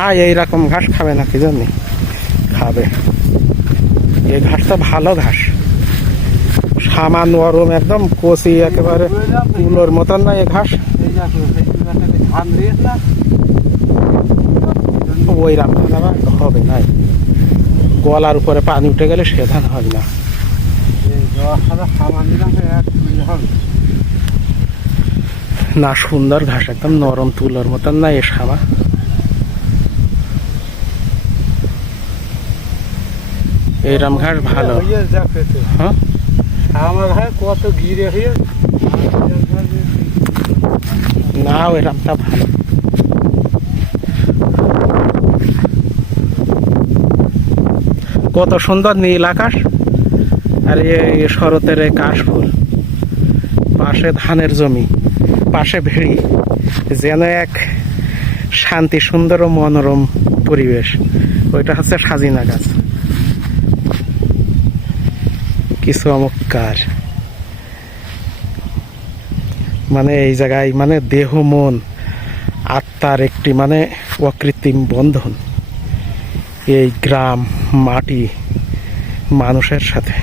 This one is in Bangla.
না এইরকম ঘাস খাবে না, কি জানি খাবে। এই ঘাসটা ভালো ঘাস, সামান্য নরম, একদম কচি একেবারে তুলোর মতন না এই ঘাস। ওই রামধান আবার হবে না, গলার উপরে পানি উঠে গেলে সে ধান হবে না। না সুন্দর ঘাস, একদম নরম তুলোর মতন না এ সামা। এইরকম ঘাস ভালো। হ্যাঁ কত গিরে হয়ে না ওই রামটা ভালো। কত সুন্দর নীল আকাশ, আর এই শরতের এই কাশফুল, পাশে ধানের জমি, পাশে ভেড়ি, যেন এক শান্তি সুন্দর ও মনোরম পরিবেশ। ওইটা হচ্ছে সাজিনা গাছ, কি চমৎকার। মানে এই জায়গায় মানে দেহ মন আত্মার একটি মানে অকৃত্রিম বন্ধন, এই গ্রাম মাটি মানুষের সাথে।